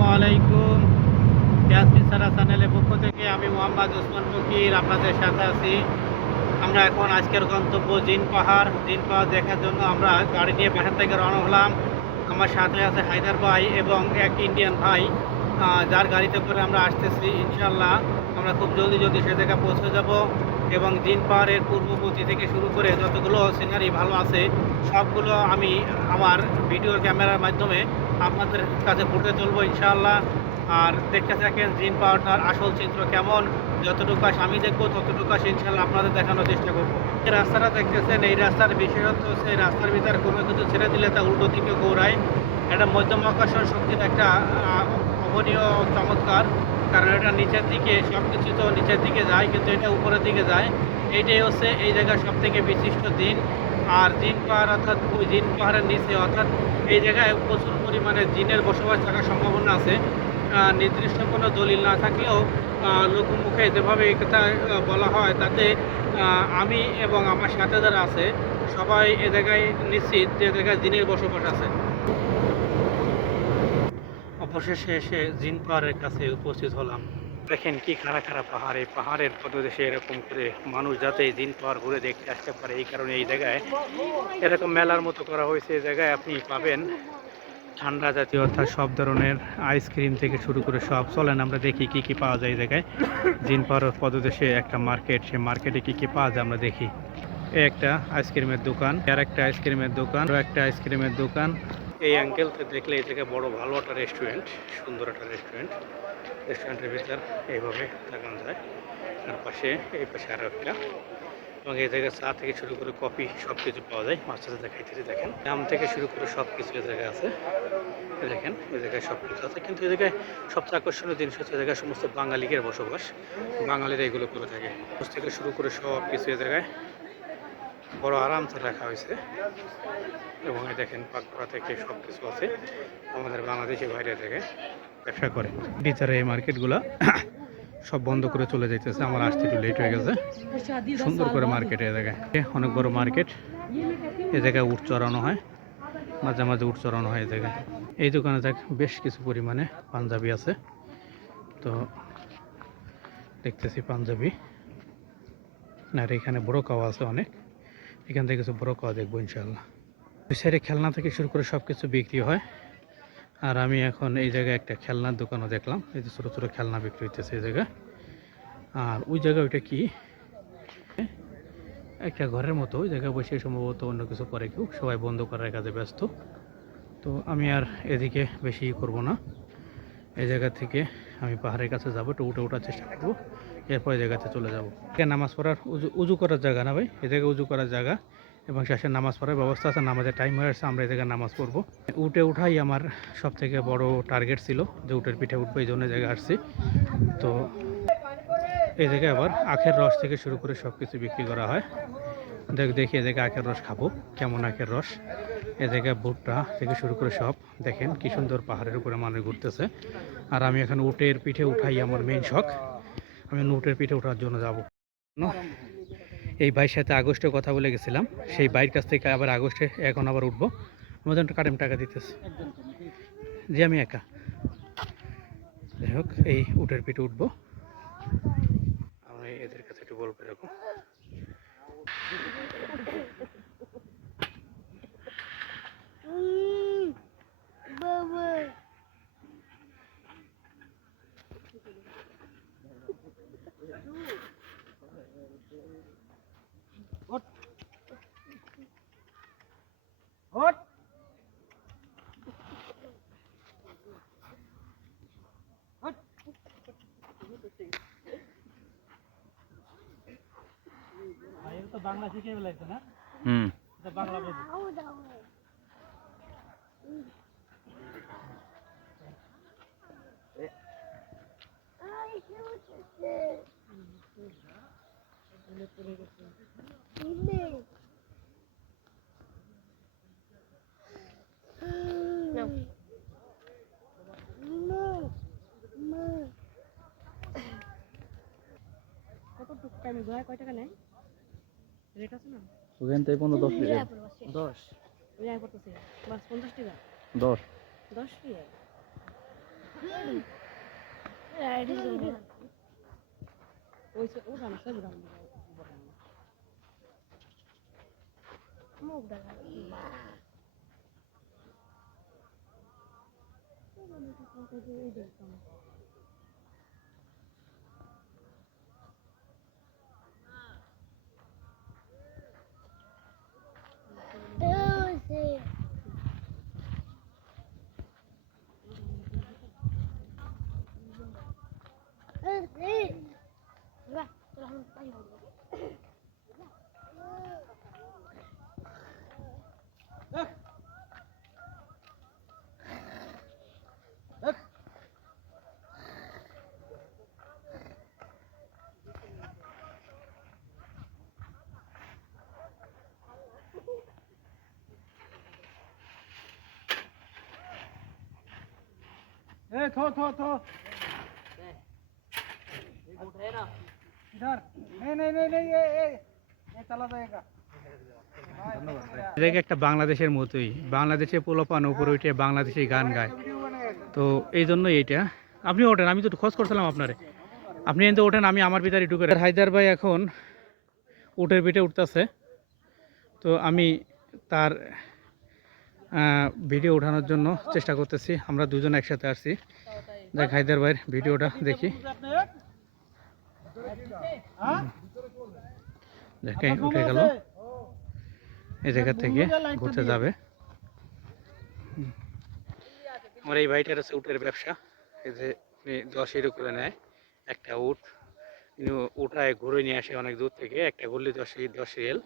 আসসালামু আলাইকুম। ইয়াসমিন সারা চ্যানেলের পক্ষ থেকে আমি মোহাম্মদ ওসমান ফকির আপনাদের সাথে আছি। আমরা এখন আজকের গন্তব্য জিন পাহাড় দেখার জন্য আমরা গাড়ি নিয়ে বাসা থেকে রওনা হলাম। আমার সাথে আছে হায়দার ভাই এবং এক ইন্ডিয়ান ভাই, যার গাড়িতে করে আমরা আসতেছি। ইনশাল্লাহ আমরা খুব জলদি সে জায়গায় পৌঁছে যাব এবং জিন পাহাড়ের পূর্ববর্তী থেকে শুরু করে যতগুলো সিনারি ভালো আছে সবগুলো আমি আমার ভিডিওর ক্যামেরার মাধ্যমে আপনাদের কাছে ফুটে তুলবো ইনশাআল্লাহ। আর দেখতে থাকেন জিন পাহাড়টার আসল চিত্র কেমন। যতটুকু আমি দেখবো ততটুকু ইনশাআল্লাহ আপনাদের দেখানোর চেষ্টা করবো। এই রাস্তাটা দেখতেছেন, এই রাস্তার বিশেষত্ব হচ্ছে এই রাস্তার ভিতরে কোনো কিছু ছেড়ে দিলে তা উল্টো দিকে ঘোরায়। এটা মধ্যম আকর্ষণ শক্তির একটা অবনীয় চমৎকার, কারণ এটা নিচের দিকে সব কিছু তো নিচের দিকে যায় কিন্তু এটা উপরের দিকে যায়। এইটাই হচ্ছে এই জায়গার সব থেকে বিশিষ্ট দিন। আর জিন পাহাড় অর্থাৎ ওই জিন পাহাড়ের নিচে অর্থাৎ এই জায়গায় প্রচুর পরিমাণে জিনের বসবাস থাকার সম্ভাবনা আছে। নির্দিষ্ট কোনো দলিল না থাকলেও লোকমুখে যেভাবে এই কথা বলা হয় তাতে আমি এবং আমার সাথে যারা আছে সবাই এ জায়গায় নিশ্চিত যে জায়গায় জিনের বসবাস আছে। অবশেষে এসে জিন পাহাড়ের কাছে উপস্থিত হলাম। দেখেন কি খাড়া খাড়া পাহাড়, এই পাহাড়ের পদদেশে এরকম করে মানুষ যাতে এই জিন পাহাড় ঘুরে দেখতে আসতে পারে এই কারণে এই জায়গায় এরকম মেলার মতো করা হয়েছে। এই জায়গায় আপনি পাবেন ঠান্ডা জাতীয় অর্থাৎ সব ধরনের আইসক্রিম থেকে শুরু করে সব। চলেন আমরা দেখি কি কি পাওয়া যায় এই জায়গায়। জিন পাহাড়ের পদদেশে একটা মার্কেট, সেই মার্কেটে কি কি পাওয়া যায় আমরা দেখি। একটা আইসক্রিমের দোকান, আর একটা আইসক্রিমের দোকান, আর একটা আইসক্রিমের দোকান। এই অ্যাঙ্গেলতে দেখলে এই জায়গায় বড় ভালো একটা রেস্টুরেন্ট, সুন্দর একটা রেস্টুরেন্ট। রেস্টুরেন্টের ভিতর এইভাবে তাকানো যায়। আর পাশে এই পাশে আরও একটা, এবং এই জায়গায় চা থেকে শুরু করে কফি সব কিছু পাওয়া যায়। মাছটা দেখাইতেছি, দেখেন দাম থেকে শুরু করে সব কিছু এই জায়গায় আছে। দেখেন এই জায়গায় সব কিছু আছে, কিন্তু এই জায়গায় সবচেয়ে আকর্ষণীয় জিনিস হচ্ছে এই জায়গায় সমস্ত বাঙালিদের বসবাস। বাঙালিরা এগুলো করে থাকে। থেকে শুরু করে সব কিছু এই জায়গায় বড় আরামসে রাখা হয়েছে। এবং এই দেখেন পাকড়া থেকে সব কিছু আছে। আমাদের বাংলাদেশি বাইরে থেকে ব্যবসা করে। ভিতরে এই মার্কেটগুলো সব বন্ধ করে চলে যাইতেছে। আমার আসতে একটু লেট হয়ে গেছে। সুন্দর করে মার্কেট, এই জায়গায় অনেক বড় মার্কেট। এই জায়গায় উট চড়ানো হয়, মাঝে মাঝে উট চড়ানো হয় এই জায়গায়। এই দোকানে দেখ বেশ কিছু পরিমাণে পাঞ্জাবি আছে। তো দেখতেছি পাঞ্জাবি, আর এখানে বোরকাও আছে অনেক। এখান থেকে কিছু বোরকাও দেখবো ইনশাল্লাহ। ওই সাইডে খেলনা থেকে শুরু করে সব কিছু বিক্রি হয়। আর আমি এখন এই জায়গায় একটা খেলনার দোকানও দেখলাম। এই যে ছোটো ছোটো খেলনা বিক্রি হইতেছে এই জায়গায়। আর ওই জায়গায় ওইটা কি একটা ঘরের মতো, ওই জায়গায় বসে সম্ভবত অন্য কিছু করে কেউ, সবাই বন্ধ করার কাজে ব্যস্ত। তো আমি আর এদিকে বেশি করব না। এই জায়গা থেকে আমি পাহাড়ের কাছে যাবো, একটু উঠে ওঠার চেষ্টা করবো, এরপর এই জায়গাতে চলে যাবো। নামাজ পড়ার উজু করার জায়গা না ভাই, এ জায়গায় উজু করার জায়গা এবং শেষে নামাজ পড়ার ব্যবস্থা আছে। নামাজের টাইম হয়ে আসছে, আমরা এই জায়গায় নামাজ পড়বো। উঠে উঠাই আমার সব থেকে বড় টার্গেট ছিল, যে উটের পিঠে উঠবো, এই জন্য জায়গায় আসছি। তো এই জায়গায় আবার আখের রস থেকে শুরু করে সব কিছু বিক্রি করা হয়। দেখি এই জায়গায় আখের রস খাবো, কেমন আখের রস। এ জায়গায় ভুট্টা থেকে শুরু করে সব। দেখেন কি সুন্দর পাহাড়ের উপরে মানুষ ঘুরতেছে। আর আমি এখন উটের পিঠে উঠাই, আমার মেইন শখ। আমি উটের পিঠে ওঠার জন্য যাব। এই ভাইয়ের সাথে আগস্টে কথা বলে গেছিলাম, সেই ভাইয়ের কাছ থেকে আবার আগস্টে এখন আবার উঠবো। আমাদের একটু কাটেম টাকা দিতেছে, যে আমি একা। যাই হোক, এই উটের পিঠে উঠবো। আমি এদের কাছে একটু বলবো এরকম। তো বাংলা শিখে ফেলাইছে না? বাংলা বলছে। কত টাইম ঘোরা কয় টাকা নেয়? রেট আছে না? ওখান থেকে 10 টাকা। 10 রিয়া পড়তেছে বাস 50 টাকা। 10 10 রিয়া ওই ওখানে সব মুখ দেখা ए थो इधर नहीं ये चला जाएगा দেখে একটা বাংলাদেশের মতোই বাংলাদেশে পোলাপান উপরে উঠে বাংলাদেশি গান গায় তো এই জন্যই এইটা আপনি ওঠেন আমি তো খোঁজ করছিলাম আপনারে আপনি কিন্তু ওঠেন আমি আমার ভিতরে ঢুকে হায়দার ভাই এখন উটের পিঠে উঠতেছে তো আমি তার ভিডিও ওঠানোর জন্য চেষ্টা করতেছি আমরা দুজন একসাথে আসছি দেখ হায়দার ভাইয়ের ভিডিওটা দেখি দেখে উঠে গেল এই জায়গা থেকে ঘুরতে যাবে আমার এই ভাইটার হচ্ছে উটের ব্যবসা এই যে উনি 10 করে নেয় একটা উট উঠায় ঘুরে নিয়ে আসে অনেক দূর থেকে একটা ঘুরলে 10 রিয়েল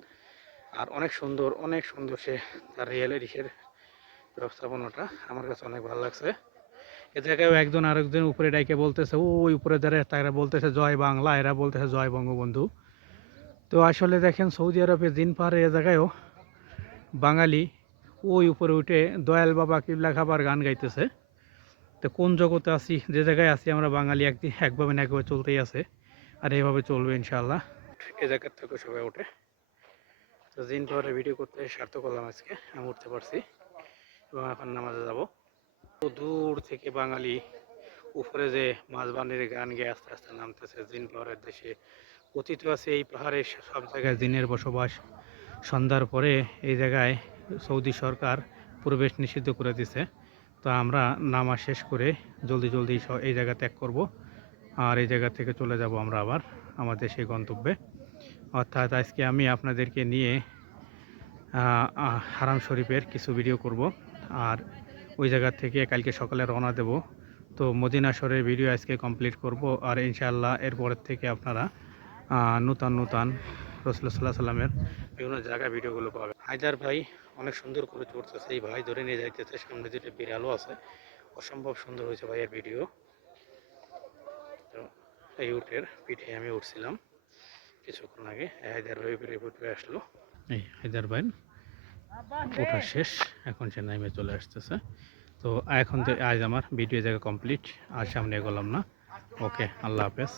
আর অনেক সুন্দর সে তার রিয়েলের ইসের ব্যবস্থাপনাটা আমার কাছে অনেক ভালো লাগছে এ জায়গায় একজন আরেকজন উপরে ডাইকে বলতেছে ওই উপরে দাঁড়িয়ে তারা বলতেছে জয় বাংলা এরা বলতেছে জয় বঙ্গবন্ধু তো আসলে দেখেন সৌদি আরবে দিন পাহাড়ে এ জায়গায়ও বাঙালি ওই উপরে উঠে দয়াল বাবা কিবলা খাবার গান গাইতেছে তো কোন জগতে আছি যে জায়গায় আছি আমরা বাঙালি একভাবে না একভাবে চলতেই আছে আর এইভাবে চলবে ইনশাআল্লাহ এই জায়গার থেকে সবাই ওঠে তো দিন পাহাড়ে ভিডিও করতে সার্থক করলাম আজকে আমি উঠতে পারছি এবং এখন নামাজে যাব তো দূর থেকে বাঙালি উপরে যে মাঝবানের গান গেয়ে আস্তে আস্তে নামতেছে জিন পাহাড়ের দেশে কথিত আছে এই পাহাড়ে সব জায়গায় জিনের বসবাস সন্ধ্যার পরে এই জায়গায় সৌদি সরকার প্রবেশ নিষিদ্ধ করে দিছে তো আমরা নামাজ শেষ করে জলদি এই জায়গা ত্যাগ করব আর এই জায়গা থেকে চলে যাব আমরা আবার আমাদের সেই গন্তব্যে অর্থাৎ আজকে আমি আপনাদেরকে নিয়ে হারাম শরীফের কিছু ভিডিও করব আর ওই জায়গা থেকে কালকে সকালে রওনা দেব তো মদিনা শহরের ভিডিও আজকে কমপ্লিট করব আর ইনশাআল্লাহ এরপরের থেকে আপনারা নূতন রাসূলুল্লাহ সাল্লাল্লাহু আলাইহি সাল্লামের বিভিন্ন জায়গায় ভিডিওগুলো পাবেন হায়দার ভাই অনেক সুন্দর করে চড়তেছে এই ভাই ধরে নিয়ে যাইতেছে সামনে দুটো বিড়ালও আছে অসম্ভব সুন্দর হয়েছে ভাইয়ের ভিডিও তো এই উটের পিঠে আমি উঠছিলাম কিছুক্ষণ আগে হায়দার ভাই উপরে আসলো এই হায়দার ভাই ওঠা শেষ এখন সে নামে চলে আসতেছে তো এখন তো আজ আমার ভিডিও জায়গা কমপ্লিট আর সামনে এগোলাম না ওকে আল্লাহ হাফেজ